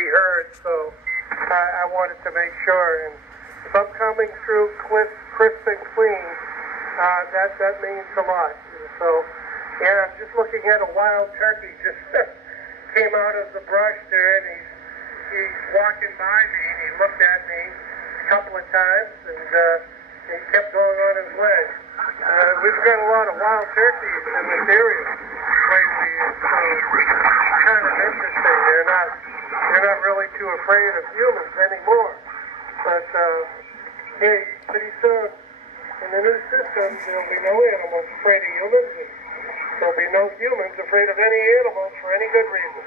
be heard. So I wanted to make sure. And if I'm coming through crisp and clean, that means a lot. So, yeah, I'm just looking at a wild turkey just came out of the brush there, and he's walking by me, and he looked at me a couple of times, and he kept going on his way. We've got a lot of wild turkeys in this area lately, so it's kind of interesting. They're not really too afraid of humans anymore. But hey, pretty soon in the new system, there'll be no animals afraid of humans, and there'll be no humans afraid of any animals for any good reason.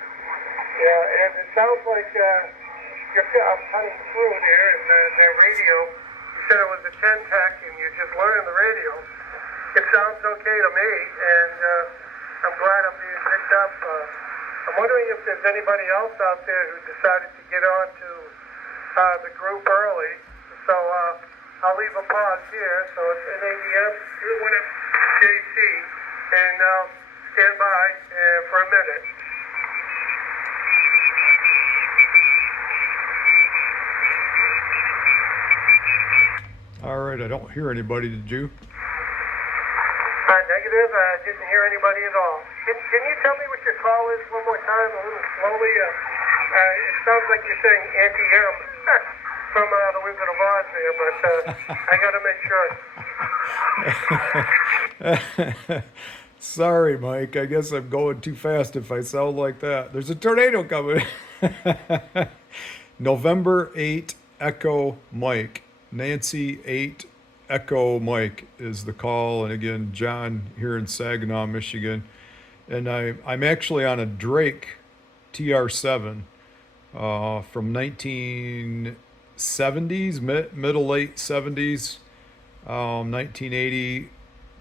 Yeah, and it sounds like I'm cutting through there, and their radio. You said it was a 10 tech, and you just learned the radio. It sounds okay to me, and I'm glad I'm being picked up. I'm wondering if there's anybody else out there who decided to get on to the group early. So I'll leave a pause here. So it's NADM 21 JC, and I'll stand by for a minute. All right, I don't hear anybody, did you? Negative, I didn't hear anybody at all. Can you tell me what your call is one more time, a little slowly? It sounds like you're saying anti-M from the Wizard of Oz there, but I got to make sure. Sorry, Mike. I guess I'm going too fast if I sound like that. There's a tornado coming. November 8, Echo Mike. Nancy 8, Echo Mike is the call. And again, John here in Saginaw, Michigan. And I'm actually on a Drake TR7 from 1970s, middle late 70s. 1980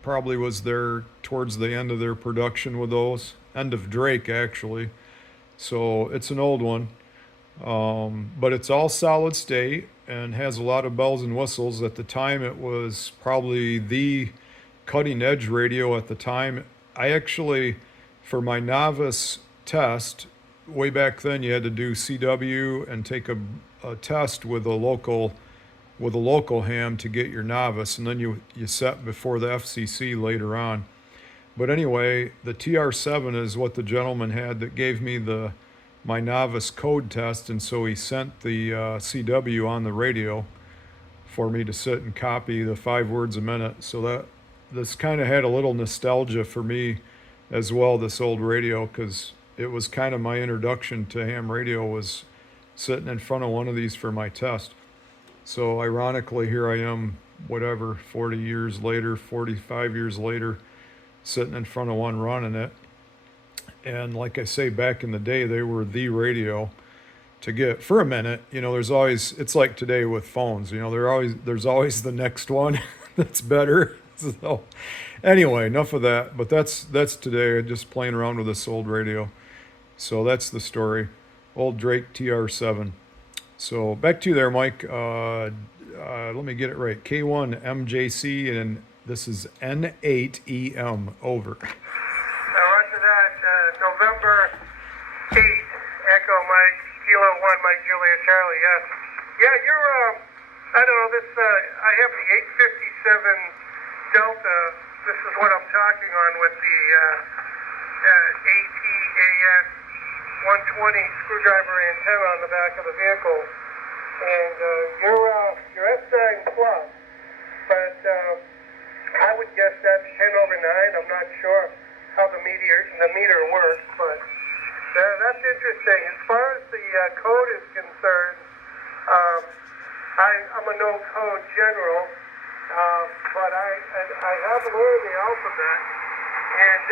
probably was there towards the end of their production with those. End of Drake, actually. So it's an old one. But it's all solid state and has a lot of bells and whistles. At the time, it was probably the cutting edge radio at the time. I actually, for my novice test, way back then, you had to do CW and take a test with a local ham to get your novice, and then you set before the FCC later on. But anyway, the TR7 is what the gentleman had that gave me my novice code test, and so he sent the CW on the radio for me to sit and copy the 5 words a minute. So this kind of had a little nostalgia for me as well, this old radio, because it was kind of my introduction to ham radio, was sitting in front of one of these for my test. So ironically, here I am, 40 years later, 45 years later, sitting in front of one running it. And like I say, back in the day, they were the radio to get for a minute. There's always, it's like today with phones, there's always the next one that's better. So anyway, enough of that. But that's today, just playing around with this old radio. So that's the story. Old Drake TR7. So back to you there, Mike. Let me get it right. K1MJC, and this is N8EM. Over. November 8, Echo Mike, Kilo 1, Mike Julia Charlie, yes. Yeah, you're, I don't know, this, I have the 857 Delta. This is what I'm talking on with the ATAS 120 screwdriver antenna on the back of the vehicle. And you're S9 Plus, but I would guess that's 10 over 9. I'm not sure how the meter works, but that's interesting. As far as the code is concerned, I'm a no code general, but I have learned the alphabet, and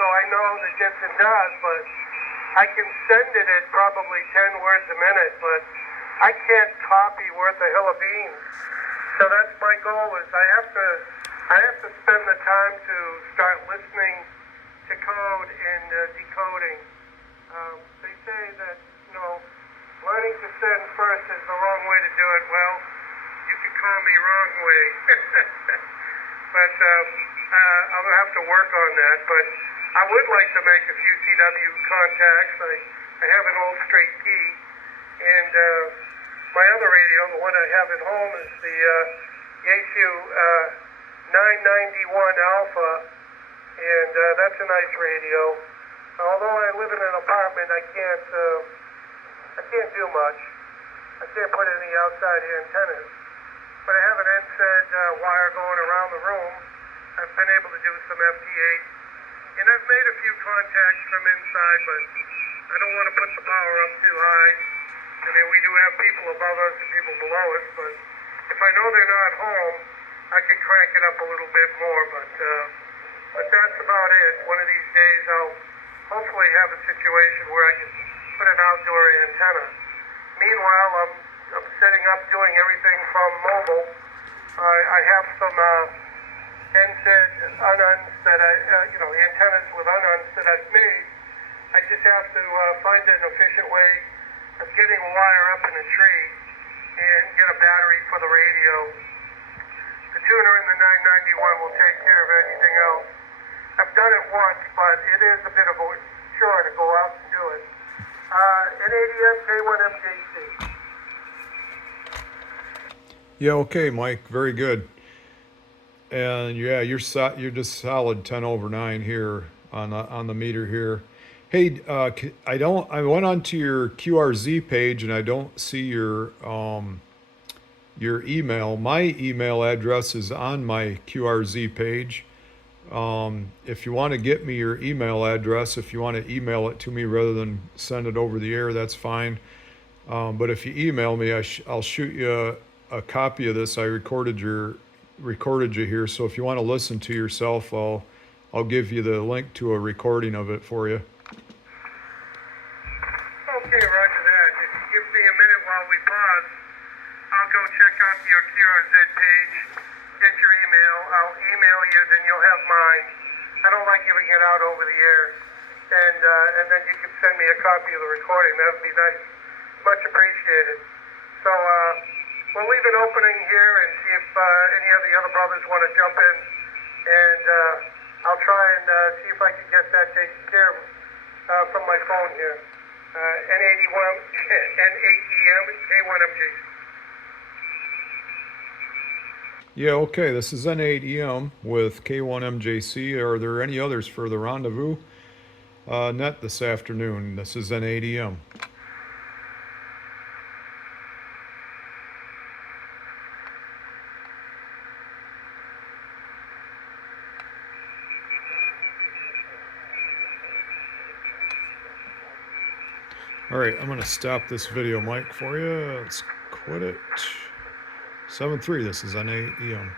so I know the dips and dots, but I can send it at probably 10 words a minute, but I can't copy worth a hill of beans. So that's my goal, is I have to spend the time to start listening to code and decoding. They say that, learning to send first is the wrong way to do it. Well, you can call me wrong way. But I'm going to have to work on that. But I would like to make a few CW contacts. I have an old straight P, my other radio, the one I have at home, is the Yaesu 991 Alpha, and that's a nice radio. Although I live in an apartment, I can't do much. I can't put any outside antennas, but I have an NSAID wire going around the room. I've been able to do some FT8, and I've made a few contacts from inside, but I don't want to put the power up too high. I mean, we do have people above us and people below us, but if I know they're not home, I can crank it up a little bit more, but that's about it. One of these days I'll hopefully have a situation where I can put an outdoor antenna. Meanwhile, I'm setting up doing everything from mobile. I have some NSAID ununs that antennas with ununs that I've made. I just have to find an efficient way of getting a wire up in a tree and get a battery for the radio. The tuner in the 991 will take care of anything else. I've done it once, but it is a bit of a chore to go out and do it. N80M K1MJC. Yeah, okay, Mike. Very good. And yeah, you're just solid 10 over 9 here on the meter here. Hey, I went onto your QRZ page and I don't see your email. My email address is on my QRZ page. If you want to get me your email address, if you want to email it to me rather than send it over the air, that's fine. But if you email me, I'll shoot you a copy of this. I recorded you here, so if you want to listen to yourself, I'll give you the link to a recording of it for you. Okay, roger that. If you give me a minute while we pause, I'll go check out your QRZ page, get your email. I'll email you, then you'll have mine. I don't like giving it out over the air, and then you can send me a copy of the recording. That would be nice, much appreciated. So we'll leave an opening here and see if any of the other brothers want to jump in, and I'll try and see if I can get that taken care of from my phone here. N81, N8EM, K1MJC. Yeah, okay, this is N8EM with K1MJC. Are there any others for the rendezvous net this afternoon? This is N8EM. All right, I'm going to stop this video, Mike, for you. Let's quit it. 7-3, this is N8EM.